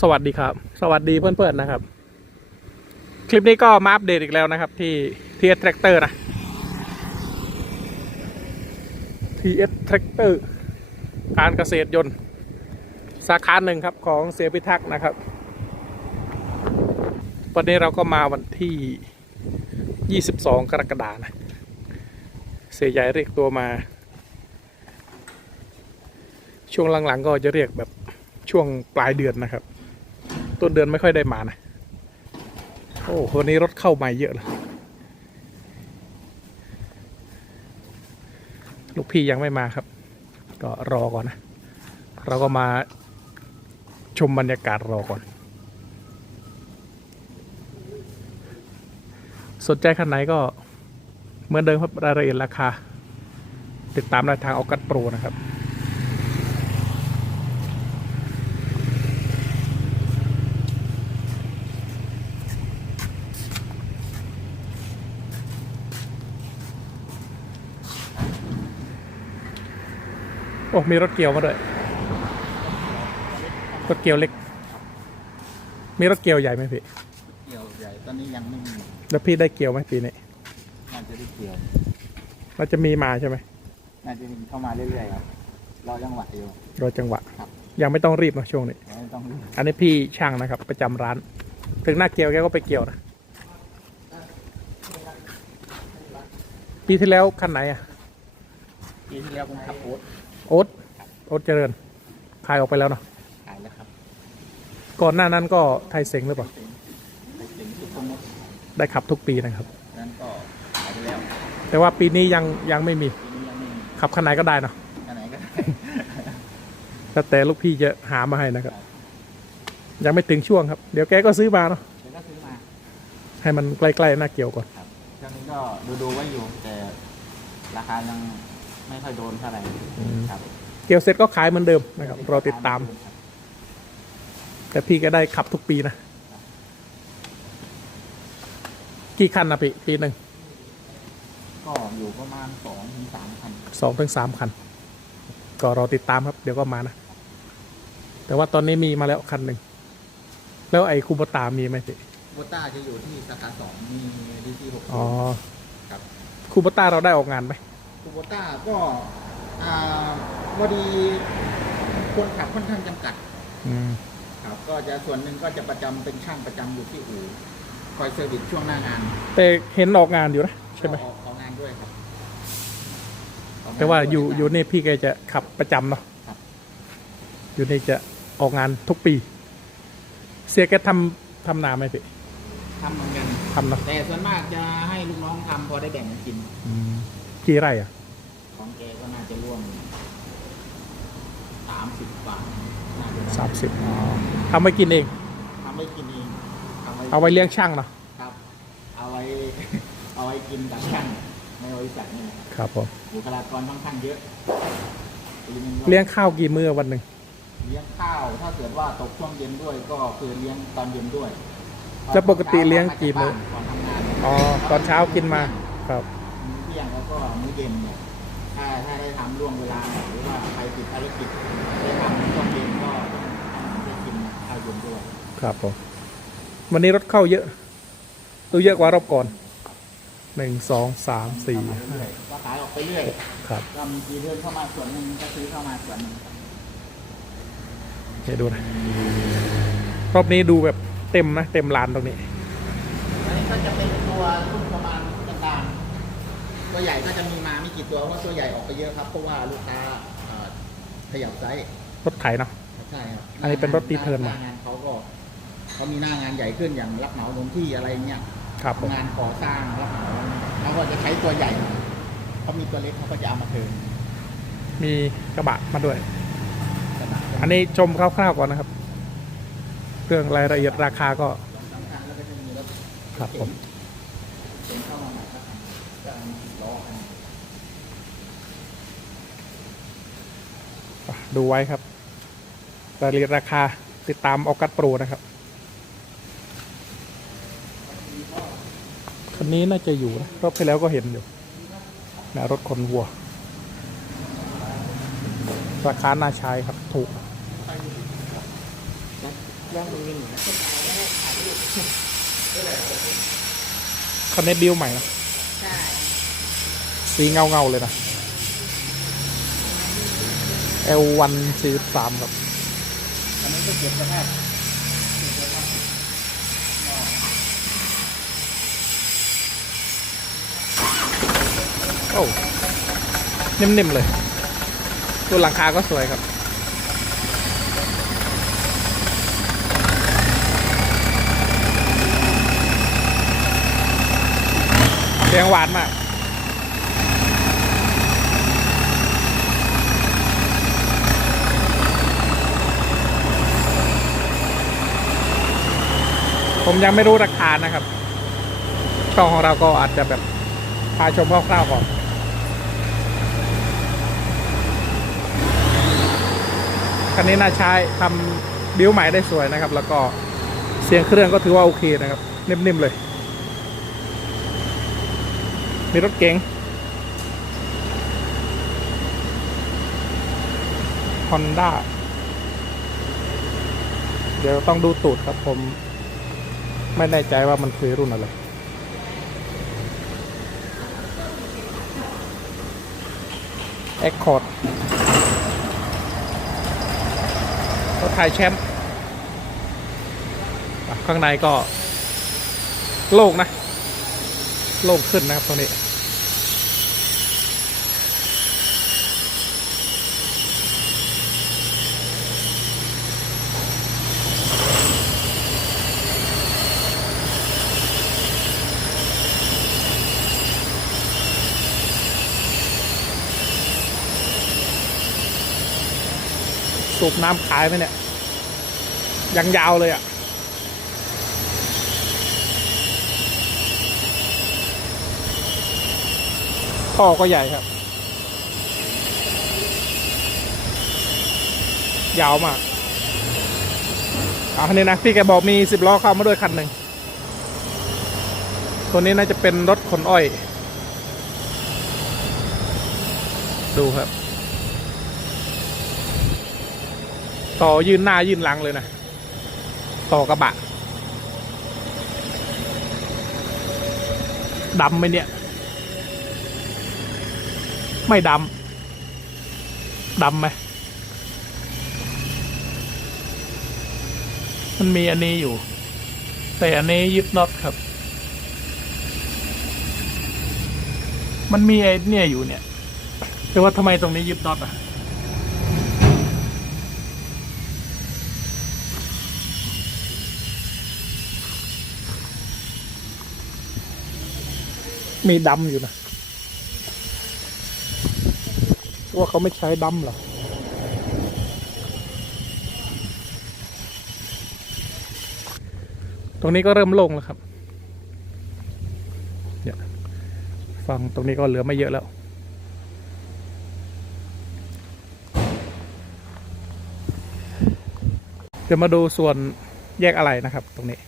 สวัสดีครับ สวัสดีเพื่อนๆนะครับ คลิปนี้ก็มาอัปเดตอีกแล้วนะครับ ที่ TS Tractor นะ TS Tractor การเกษตรยนต์ สาขาหนึ่งครับของเสียพิทักษ์นะครับ วันนี้เราก็มาวันที่ 22 กรกฎานะ เสียใหญ่เรียกตัวมา ช่วงหลังๆก็จะเรียกแบบช่วงปลายเดือนนะครับ ต้นเดือนไม่ค่อยได้มานะ โอ้วันนี้รถเข้าใหม่เยอะเลย ลูกพี่ยังไม่มาครับ ก็รอก่อนนะ เราก็มาชมบรรยากาศรอก่อน สนใจคันไหนก็เหมือนเดิมครับรายละเอียดราคา ติดตามได้ทางออกัสโปรนะครับ อ้มีรถเกี่ยวมาด้วย รถเกี่ยวเล็ก มีรถเกี่ยวใหญ่ไหมพี่ เกี่ยวใหญ่ตอนนี้ยังไม่มีแล้วพี่ได้เกี่ยวไหมปีนี้น่าจะได้เกี่ยวเราจะมีมาใช่ไหมน่าจะมีเข้ามาเรื่อยๆครับรอจังหวะอยู่ รอจังหวะ ครับ ยังไม่ต้องรีบนะช่วงนี้ยังไม่ต้องรีบอันนี้พี่ช่างนะครับ ประจำร้าน ถึงหน้าเกี่ยวแกก็ไปเกี่ยวนะ ปีที่แล้วคันไหนอะปีที่แล้วผมขับโอ๊ต โอ๊ตโอ๊ตเจริญ ขายออกไปแล้วเนาะขายแล้วครับ ก่อนหน้านั้นก็ไทยเซ็งหรือเปล่าไปถึงสุดสมุทรได้ขับทุกปีนะครับ นั้นก็ขายไปแล้ว แต่ว่าปีนี้ยังยังไม่มีปีนี้ยังไม่มีขับคันไหนก็ได้เนาะอันไหนก็ได้แล้วแต่ลูกพี่จะหามาให้นะครับ ยังไม่ถึงช่วงครับ เดี๋ยวแกก็ซื้อมาเนาะเดี๋ยวก็ซื้อมาให้มันใกล้ๆหน้าเกี่ยวก่อนครับช่วงนี้ก็ดูดูๆไว้อยู่แต่ราคายัง ไม่ค่อยโดนเท่าไหร่ครับเกี่ยวเสร็จก็ขายเหมือนเดิมนะครับรอติดตาม ครับแต่พี่ก็ได้ขับทุกปีนะ กี่คันนะพี่ปีหนึ่งก็อยู่ประมาณสองถึงสามพันสองถึงสามคัน ก็รอติดตามครับ เดี๋ยวก็มานะ แต่ว่าตอนนี้มีมาแล้วคันหนึ่ง แล้วไอ้คูโบตามีไหมพี่โบต้าจะอยู่ที่สาขาสองมีดีซีหกอ๋อครับ คูโบตาเราได้ออกงานไหม คูโบต้าก็อ่าพอดีคนขับค่อนข้างจำกัดอืมครับก็จะส่วนหนึ่งก็จะประจำเป็นช่างประจำอยู่ที่อู่คอยเซอร์วิสช่วงหน้างาน แต่เห็นออกงานอยู่นะใช่ไหมก็ออกออกงานด้วยครับกงนแต่ว่าอยู่ด้วอยู่นี่พี่แกจะขับประจำเนาะครับอยู่นี่จะออกงานทุกปี เสียแกทำทำนาไหมพี่ทำเหมือนกันทำเนาะแต่ส่วนมากจะให้ลูกน้องทำพอได้แบ่งกันกินอืม กี่ไร่อะ ของแกก็น่าจะร่วมสามสิบบาทน่าจะสามสิบทำไว้กินเอง ทำไว้กินเองทำไว้เอาไว้เลี้ยงช่างเนาะ ครับ เอาไว้ เอาไว้กินกับช่างในบริษัทเนี่ยครับครับผม บุคลากรค่อนข้างเยอะปีหนึ่งก็เลี้ยงข้าวกี่มื้อวันหนึ่ง เลี้ยงข้าว ถ้าเกิดว่าตกช่วงเย็นด้วยก็คือเลี้ยงตอนเย็นด้วยแล้วปกติเลี้ยงกี่มื้อ ก่อนทำงาน อ๋อ ตอนเช้ากินมา ครับ ก็มื้อเย็นเนี่ยถ้าถ้าได้ทำล่วงเวลาหรือว่าใครติดภารกิจได้ทำช่วงเย็นก็ต้องได้กินข้าวเย็นด้วยครับผมวันนี้รถเข้าเยอะดูเยอะกว่ารอบก่อนหนึ่งสองสามสี่เข้ามาเรื่อยๆก็ขายออกไปเรื่อยครับก็มีจีเดินเข้ามาส่วนหนึ่งก็ซื้อเข้ามาส่วนหนึ่งให้ดูนะรอบนี้ดูแบบเต็มนะ เต็มลานตรงนี้ อันนี้ก็จะเป็นตัวรุ่นประมาณกลางๆ ตัวใหญ่ก็จะมีมาไม่กี่ตัวเพราะตัวใหญ่ออกไปเยอะครับเพราะว่าลูกค้าเอ่อขยับไซส์รถไถเนาะ ใช่ครับอันนี้เป็นรถตีเทิร์นหมางานเขาก็เขามีหน้างานใหญ่ขึ้นอย่างรับเหมาลงที่อะไรเงี้ยครับผมงานก่อสร้างรับเหมาเขาก็จะใช้ตัวใหญ่หน่อยเขามีตัวเล็กเขาก็จะเอามาเทิร์นมีกระบะมาด้วย ขนาดอันนี้ชมคร่าวๆก่อนนะครับ เรื่องรายละเอียดราคาก็สำคัญแล้วก็จะมีรถครับผม เข็นเข้ามาใหม่ครับจะมีสิบล้อคันนี้ อะ ดูไว้ครับรายละเอียดราคาติดตามออกัสโปรนะครับคันนี้น่าจะอยู่นะรอบที่แล้วก็เห็นอยู่นะรถขนวัว ราคาน่าใช้ครับถูกย่างมีวิ่งนะคันนี้บิวใหม่นะใช่สีเงาเงาๆเลยนะ L1 43ครับอันนี้ก็เก็บสภาพโอ้นิ่มๆเลย ตัวหลังคาก็สวยครับเสียงหวานมาก ผมยังไม่รู้ราคานะครับช่องของเราก็อาจจะแบบพาชมคร่าวๆก่อนคันนี้น่าใช้ทำบิ้วใหม่ได้สวยนะครับ แล้วก็เสียงเครื่องก็ถือว่าโอเคนะครับ นิ่มๆเลย มีรถเก๋ง Honda เดี๋ยวต้องดูตูดครับผม ไม่แน่ใจว่ามันคือรุ่นอะไรเอ็กคอรถไทยแชมป์ข้างในก็โล่งนะ โล่งขึ้นนะครับตรงนี้ สูบน้ำขายไหมเนี่ยยังยาวเลยอะ่ะ ท่อก็ใหญ่ครับ ยาวมากเอาคันนี้นะพี่แกบอกมีสิบล้อเข้ามาด้วยคันหนึ่ง ตัวนี้น่าจะเป็นรถขนอ้อย ดูครับ ต่อยืนหน้ายืนหลังเลยนะ ต่อกระบะดำไหมเนี่ย ไม่ดำดำไหมมันมีอันนี้อยู่ แต่อันนี้ยึดน็อตครับ มันมีไอ้เนี่ยอยู่เนี่ยแต่ว่าทำไมตรงนี้ยึดน็อตอะ มีดำอยู่นะว่าเขาไม่ใช้ดำหรอตรงนี้ก็เริ่มลงแล้วครับเนี่ยฟังตรงนี้ก็เหลือไม่เยอะแล้ว เดี๋ยวมาดูส่วนแยกอะไรนะครับ ตรงนี้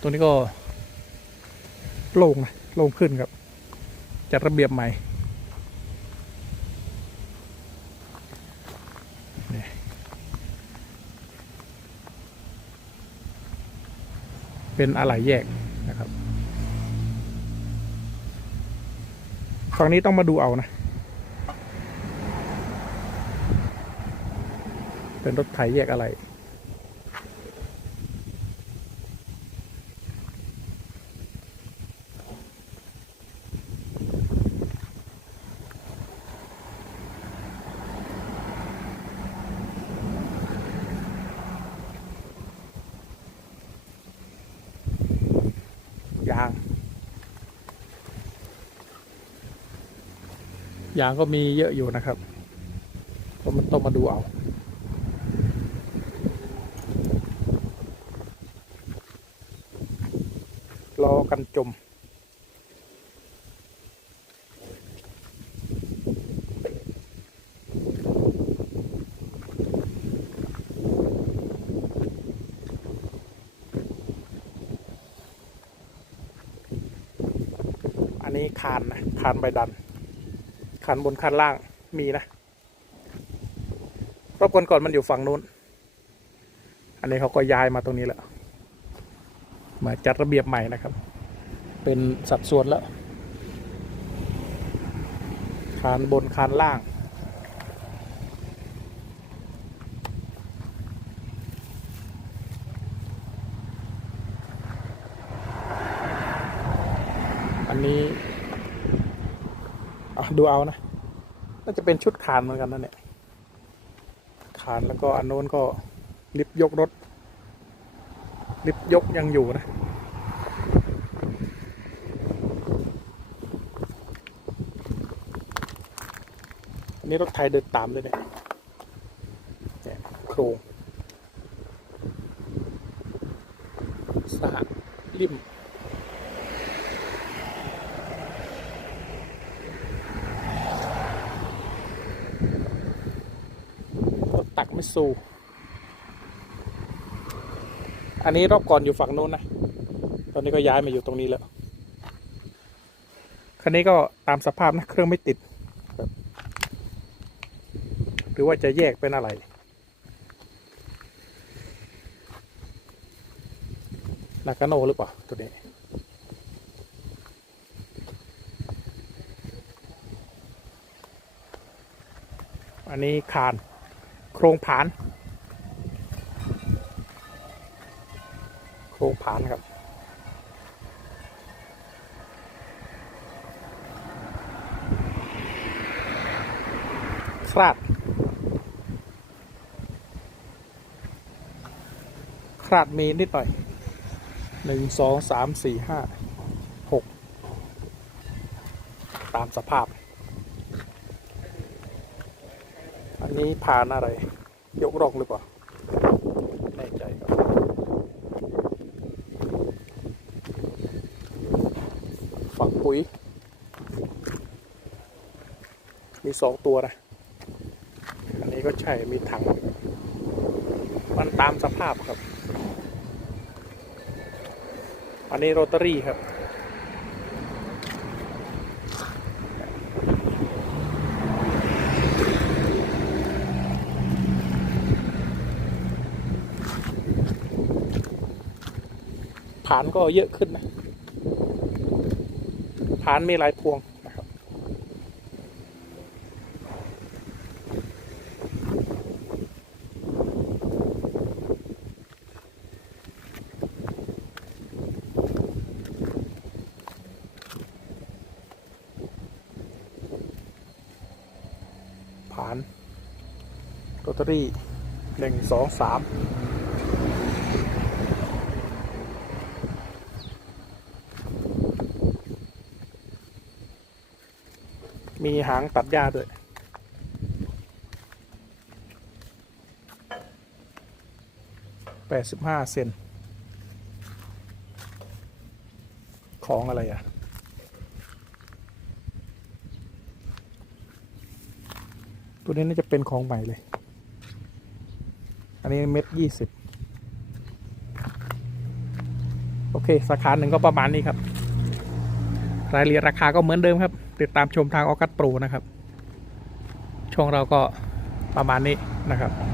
ตรงนี้ก็ โล่งนะโล่งขึ้นครับ จัดระเบียบใหม่เป็นอะไหล่แยกนะครับฝั่งนี้ต้องมาดูเอานะ เป็นรถไถแยกอะไร ยาง ยางก็มีเยอะอยู่นะครับก็มันต้องมาดูเอารอกันจมานนะคานใบดันคานบนคานล่างมีนะรอบก่อนก่อนมันอยู่ฝั่งนู้น อันนี้เขาก็ย้ายมาตรงนี้แล้ว มาจัดระเบียบใหม่นะครับ เป็นสัดส่วนแล้ว คานบนคานล่าง อันนี้ ดูเอานะน่าจะเป็นชุดคานเหมือนกันนั่นแหละคานแล้วก็อันโน้นก็ลิฟยกรถ ลิฟยกยังอยู่นะนนี้รถไทยเดินตามด้วยเนี่ยเนี่ยโครงสหริม รถตักไม่สูอันนี้รอบก่อนอยู่ฝั่งโน้นนะ ตอนนี้ก็ย้ายมาอยู่ตรงนี้แล้ว คันนี้ก็ตามสภาพนะ เครื่องไม่ติด หรือว่าจะแยกเป็นอะไรนากาโนหรือเปล่า ตัวนี้อันนี้คาน โครงผาน โครงผานครับ คราด คราดมีนิดหน่อยหนึ่งสองสามสี่ห้าหกตามสภาพ อันนี้ ผ่านอะไร ยกร่องหรือเปล่าไม่แน่ใจครับฝักปุ๋ย มีสองตัวนะ อันนี้ก็ใช่มีถัง มันตามสภาพครับ อันนี้โรตารี่ครับ ผานก็เยอะขึ้นนะผานมีหลายพวงนะครับผานโรตารี่หนึ่งสองสาม มีหางตัดหญ้าด้วยแปดสิบห้าเซนของอะไรอะ ตัวนี้น่าจะเป็นของใหม่เลย อันนี้เม็ดยี่สิบโอเค สาขาหนึ่งก็ประมาณนี้ครับ รายละเอียดราคาก็เหมือนเดิมครับ ติดตามชมทางออกัสโปรนะครับ ช่องเราก็ประมาณนี้นะครับ